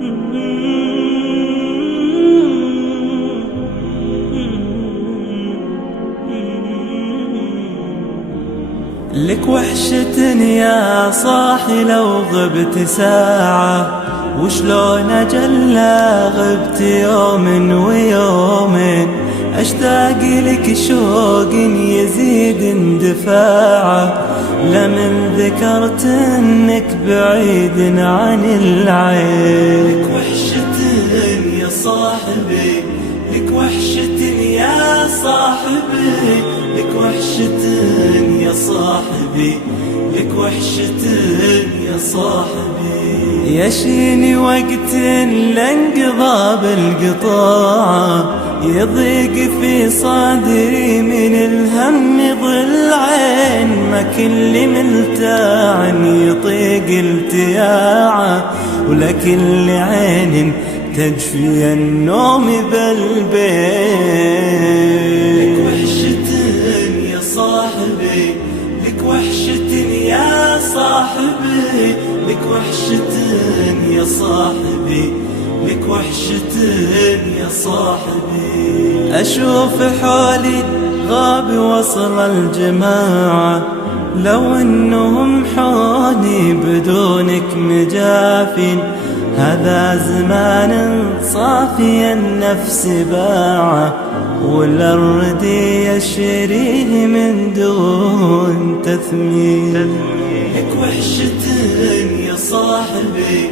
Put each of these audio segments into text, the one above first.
لك وحشة يا صاحي لو غبت ساعة، وشلون أجلى غبت يوم ويومين، أشتاق لك شوق يزيد اندفاعه، لمن ذكرت انك بعيد عن العين. لك وحشة يا صاحبي، لك وحشة يا صاحبي، لك وحشة يا صاحبي، لك وحشة يا صاحبي. يشيني وقت لانقضى بالقطاعة، يضيق في صدري من الهم ضلعين، ما كل ملتاع يطيق التياعه، ولكل عين تجفي النوم بالبيت. لك وحشة يا صاحبي، لك وحشة يا صاحبي، لك وحشة يا صاحبي، لك وحشة يا صاحبي. أشوف حولي غاب وصل الجماعة، لو انهم حولي بدونك مجافين، هذا زمان صافي النفس باعه، والأرض يشريه من دون تثمين. لك وحشة يا صاحبي،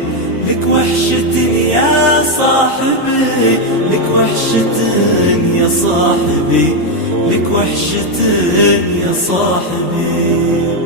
لك وحشة يا صاحبي، لك وحشة يا صاحبي، لك وحشة يا صاحبي.